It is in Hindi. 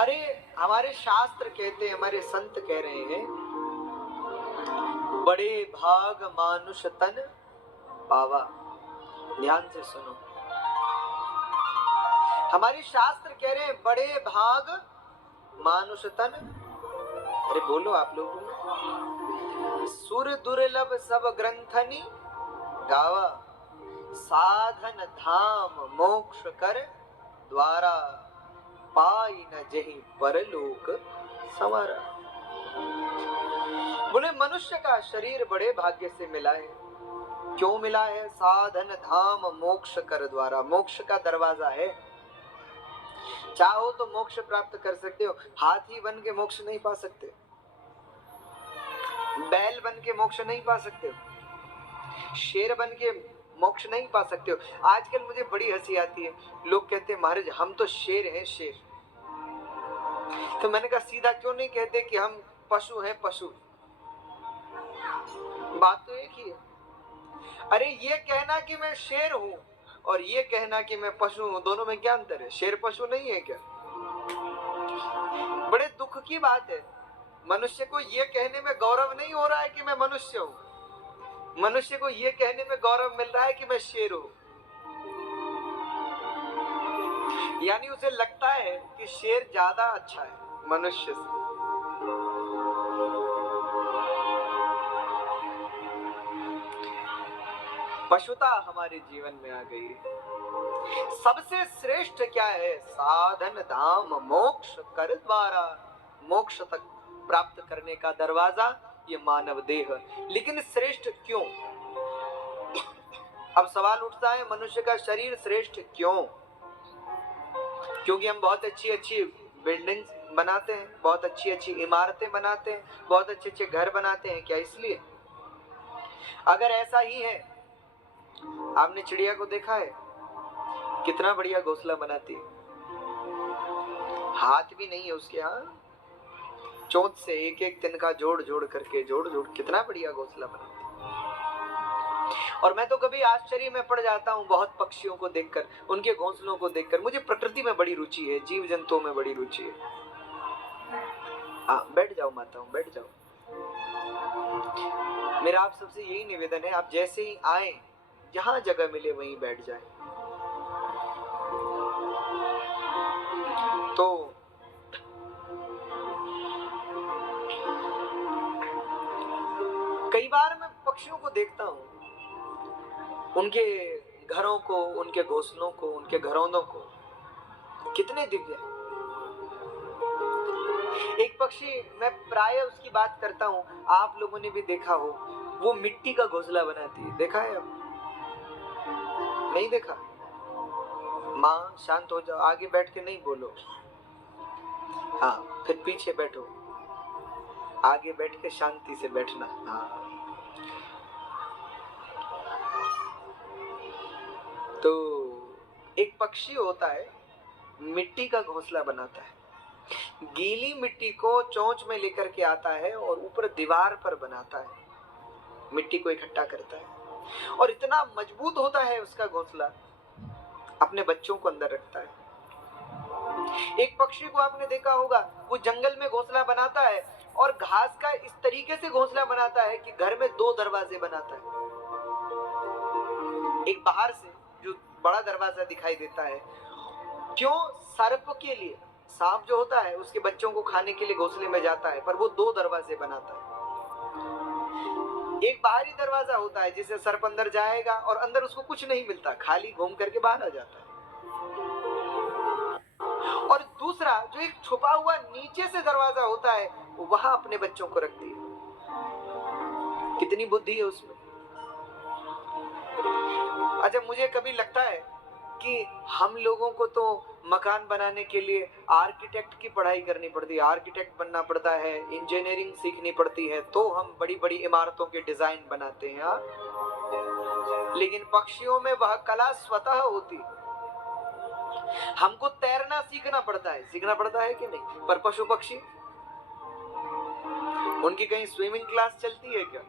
अरे हमारे शास्त्र कहते हैं, हमारे संत कह रहे हैं, बड़े भाग मानुष तन पावा। ध्यान से सुनो, हमारे शास्त्र कह रहे हैं बड़े भाग मानुष तन। अरे बोलो आप लोग बोलो। सुर दुर्लभ सब ग्रंथनि गावा, साधन धाम मोक्ष कर द्वारा, पाई न जही परलोक संवारा। बोले मनुष्य का शरीर बड़े भाग्य से मिला है। क्यों मिला है? साधन धाम मोक्ष कर द्वारा, मोक्ष का दरवाजा है। चाहो तो मोक्ष प्राप्त कर सकते हो। हाथी बन के मोक्ष नहीं पा सकते, बैल बन के मोक्ष नहीं पा सकते हो, शेर बन के मोक्ष नहीं पा सकते हो। आजकल मुझे बड़ी हंसी आती है, लोग कहते हैं महाराज हम तो शेर हैं, शेर। तो मैंने कहा सीधा क्यों नहीं कहते कि हम पशु हैं, पशु। बात तो एक ही है। अरे ये कहना कि मैं शेर हूं और ये कहना कि मैं पशु हूं, दोनों में क्या अंतर है? शेर पशु नहीं है क्या? बड़े दुख की बात है, मनुष्य को ये कहने में गौरव नहीं हो रहा है कि मैं मनुष्य हूं। मनुष्य को ये कहने में गौरव मिल रहा है कि मैं शेर हूं। यानी उसे लगता है कि शेर ज्यादा अच्छा है मनुष्य से। पशुता हमारे जीवन में आ गई है। सबसे श्रेष्ठ क्या है? साधन धाम मोक्ष कर द्वारा, मोक्ष तक प्राप्त करने का दरवाजा ये मानव देह। लेकिन श्रेष्ठ क्यों? अब सवाल उठता है मनुष्य का शरीर श्रेष्ठ क्यों? क्योंकि हम बहुत अच्छी अच्छी बिल्डिंग्स बनाते हैं, बहुत अच्छी अच्छी इमारतें बनाते हैं, बहुत अच्छे अच्छे घर बनाते हैं, क्या इसलिए? अगर ऐसा ही है, आपने चिड़िया को देखा है कितना बढ़िया घोंसला बनाती है, हाथ भी नहीं है उसके, यहाँ चोंच से एक एक तिनका जोड़ जोड़ करके कितना बढ़िया घोंसला बनाती है। और मैं तो कभी आश्चर्य में पड़ जाता हूँ बहुत पक्षियों को देखकर, उनके घोंसलों को देखकर। मुझे प्रकृति में बड़ी रुचि है, जीव जंतुओं में बड़ी रुचि है। हाँ बैठ जाओ माताओं, बैठ जाओ। मेरा आप सबसे यही निवेदन है, आप जैसे ही आए, जहां जगह मिले वहीं बैठ जाए। तो कई बार मैं पक्षियों को देखता हूं, उनके घरों को, उनके घोंसलों को, उनके घरौंदों को, कितने दिव्य है। एक पक्षी, मैं प्राय उसकी बात करता हूं, आप लोगों ने भी देखा हो, वो मिट्टी का घोंसला बनाती है। देखा है अब? नहीं देखा? माँ शांत हो जाओ, आगे बैठ के नहीं बोलो। हाँ फिर पीछे बैठो, आगे बैठ के शांति से बैठना। हाँ तो एक पक्षी होता है, मिट्टी का घोंसला बनाता है, गीली मिट्टी को चोंच में लेकर के आता है और ऊपर दीवार पर बनाता है, मिट्टी को इकट्ठा करता है और इतना मजबूत होता है उसका घोंसला, अपने बच्चों को अंदर रखता है। एक पक्षी को आपने देखा होगा, वो जंगल में घोंसला बनाता है और घास का इस तरीके से घोंसला बनाता है कि घर में 2 दरवाजे बनाता है। एक बाहर से जो बड़ा दरवाजा दिखाई देता है, क्यों? सर्प के लिए, सांप जो होता है उसके बच्चों को खाने के लिए घोंसले में जाता है, पर वो 2 दरवाजे बनाता है। एक बाहरी दरवाजा होता है जिसे सर्प अंदर जाएगा और अंदर उसको कुछ नहीं मिलता, खाली घूम करके बाहर आ जाता है। और दूसरा जो एक छुपा हुआ नीचे से दरवाजा होता है, वहां अपने बच्चों को रखती है। कितनी बुद्धि है उसमें। अच्छा मुझे कभी लगता है कि हम लोगों को तो मकान बनाने के लिए आर्किटेक्ट की पढ़ाई करनी पड़ती है, आर्किटेक्ट बनना पड़ता है, इंजीनियरिंग सीखनी पड़ती है, तो हम बड़ी बड़ी इमारतों के डिजाइन बनाते हैं। हाँ लेकिन पक्षियों में वह कला स्वतः होती है। हमको तैरना सीखना पड़ता है, कि नहीं? पर पशु पक्षी, उनकी कहीं स्विमिंग क्लास चलती है क्या?